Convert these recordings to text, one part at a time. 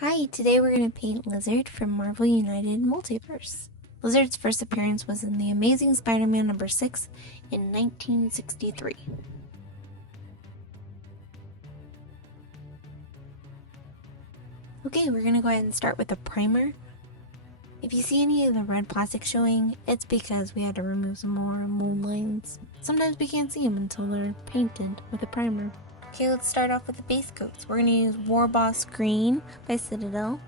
Hi, today we're going to paint Lizard from Marvel United Multiverse. Lizard's first appearance was in The Amazing Spider-Man number 6 in 1963. Okay, we're going to go ahead and start with a primer. If you see any of the red plastic showing, it's because we had to remove some more mold lines. Sometimes we can't see them until they're painted with a primer. Okay, let's start off with the base coats. We're going to use War Boss Green by Citadel.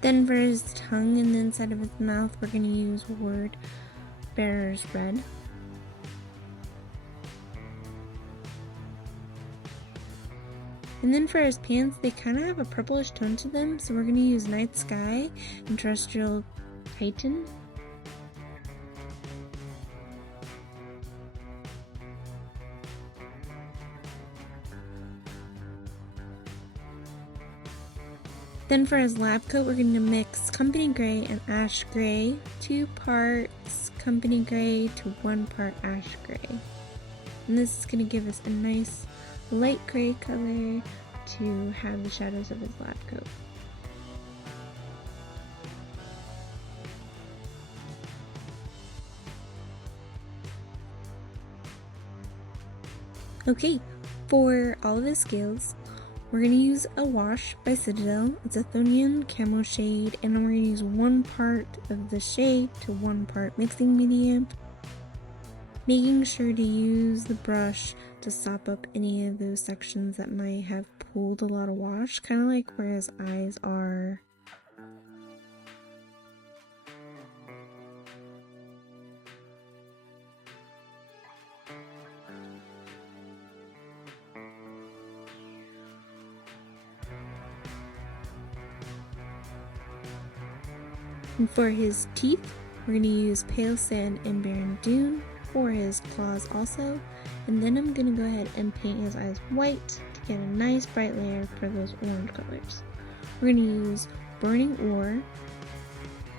Then for his tongue and the inside of his mouth, we're going to use Word Bearer's Red. And then for his pants, they kind of have a purplish tone to them, so we're going to use Night Sky and Terrestrial Titan. Then for his lab coat, we're going to mix Company Gray and Ash Gray, 2 parts Company Gray to 1 part Ash Gray. And this is going to give us a nice light gray color to have the shadows of his lab coat. Okay, for all of his scales, we're going to use a wash by Citadel. It's a Thonian camo shade, and we're going to use 1 part of the shade to 1 part mixing medium. Making sure to use the brush to sop up any of those sections that might have pulled a lot of wash, kind of like where his eyes are. And for his teeth, we're going to use Pale Sand and Barren Dune for his claws also. And then I'm going to go ahead and paint his eyes white to get a nice bright layer for those orange colors. We're going to use Burning Ore,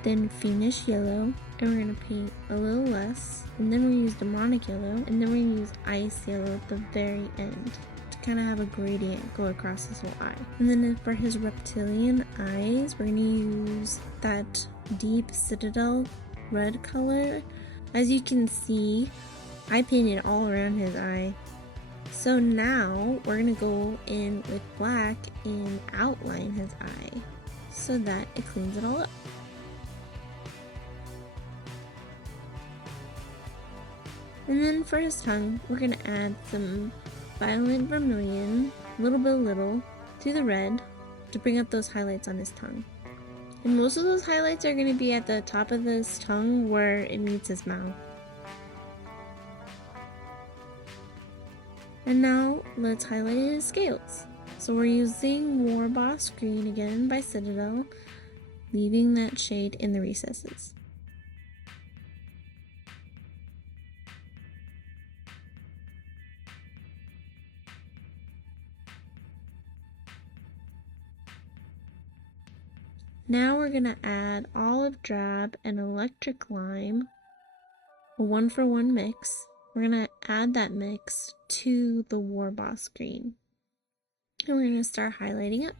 then Fiendish Yellow, and we're going to paint a little less. And then we'll use Demonic Yellow, and then we're going to use Ice Yellow at the very end to kind of have a gradient go across his whole eye. And then for his reptilian eyes, we're going to use that deep Citadel red color. As you can see, I painted all around his eye. So now we're going to go in with black and outline his eye so that it cleans it all up. And then for his tongue, we're going to add some Violent Vermilion, little, to the red to bring up those highlights on his tongue. And most of those highlights are going to be at the top of his tongue where it meets his mouth. And now let's highlight his scales. So we're using War Boss Green again by Citadel, leaving that shade in the recesses. Now we're going to add Olive Drab and Electric Lime, a 1-for-1 mix. We're going to add that mix to the War Boss Green. And we're going to start highlighting it.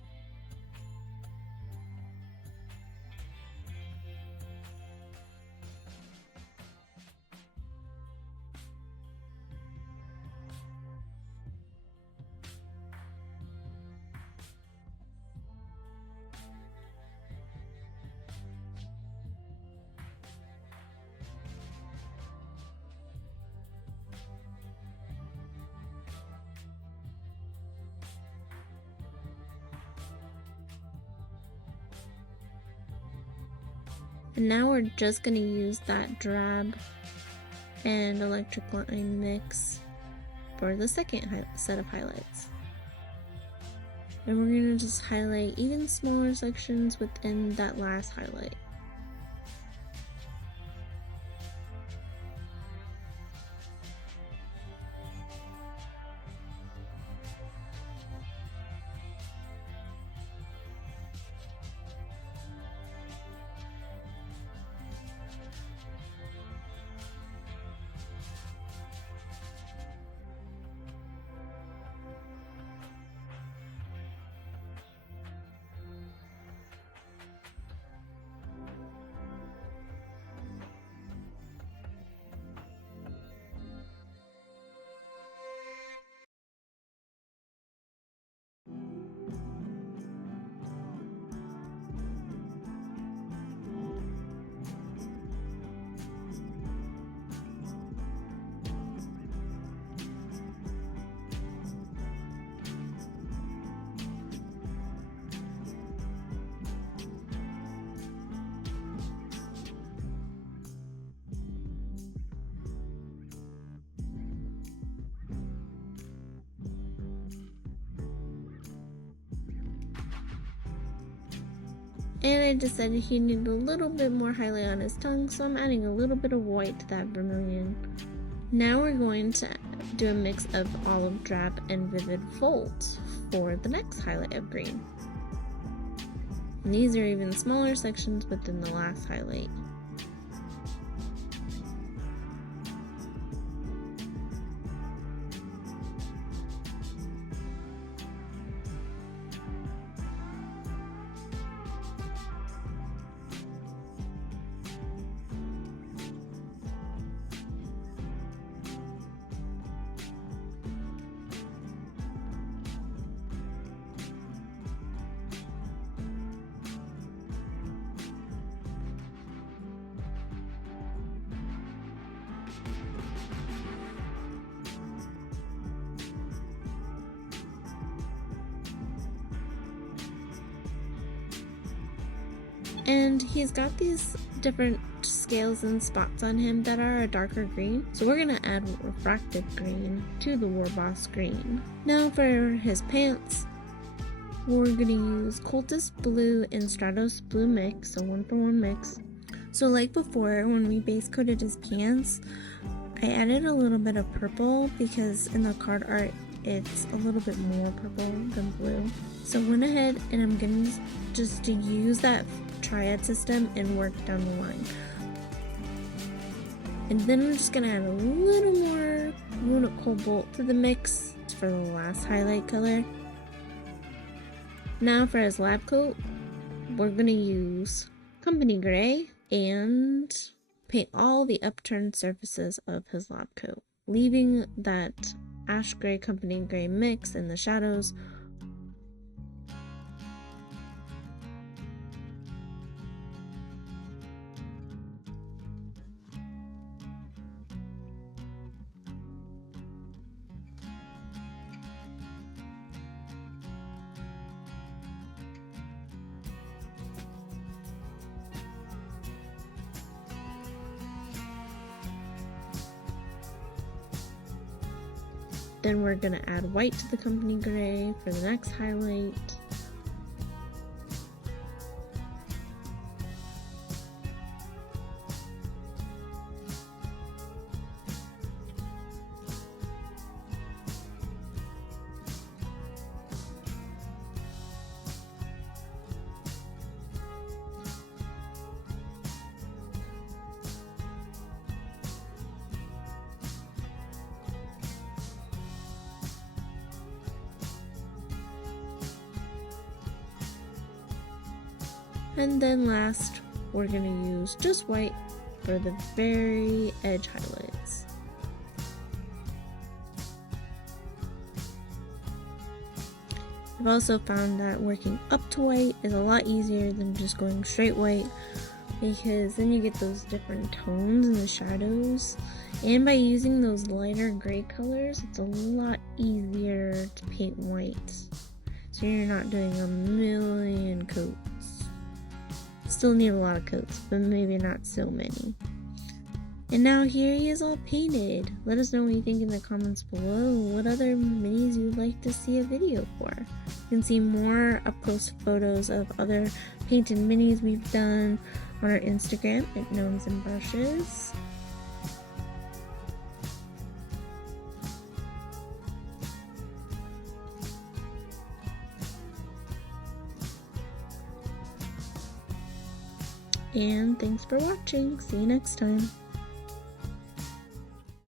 And now we're just going to use that drab and electric lime mix for the second set of highlights. And we're going to just highlight even smaller sections within that last highlight. And I decided he needed a little bit more highlight on his tongue, so I'm adding a little bit of white to that vermilion. Now we're going to do a mix of olive drab and vivid folds for the next highlight of green. And these are even smaller sections within the last highlight. And he's got these different scales and spots on him that are a darker green, so we're gonna add refracted green to the Warboss green. Now for his pants, we're gonna use Cultist Blue and Stratos Blue mix, so 1-for-1 mix. So like before, when we base coated his pants, I added a little bit of purple because in the card art it's a little bit more purple than blue. So I went ahead and I'm going just to use that triad system and work down the line. And then I'm just going to add a little more Luna Cobalt to the mix for the last highlight color. Now for his lab coat, we're going to use Company Gray and paint all the upturned surfaces of his lab coat, leaving that ash gray Company Gray mix in the shadows. Then we're going to add white to the Company Gray for the next highlight. And then last, we're going to use just white for the very edge highlights. I've also found that working up to white is a lot easier than just going straight white, because then you get those different tones in the shadows. And by using those lighter gray colors, it's a lot easier to paint white. So you're not doing a million coats. Still need a lot of coats, but maybe not so many. And now here he is all painted. Let us know what you think in the comments below. What other minis you'd like to see a video for. You can see more up-close photos of other painted minis we've done on our Instagram at Gnomes and Brushes. And thanks for watching. See you next time.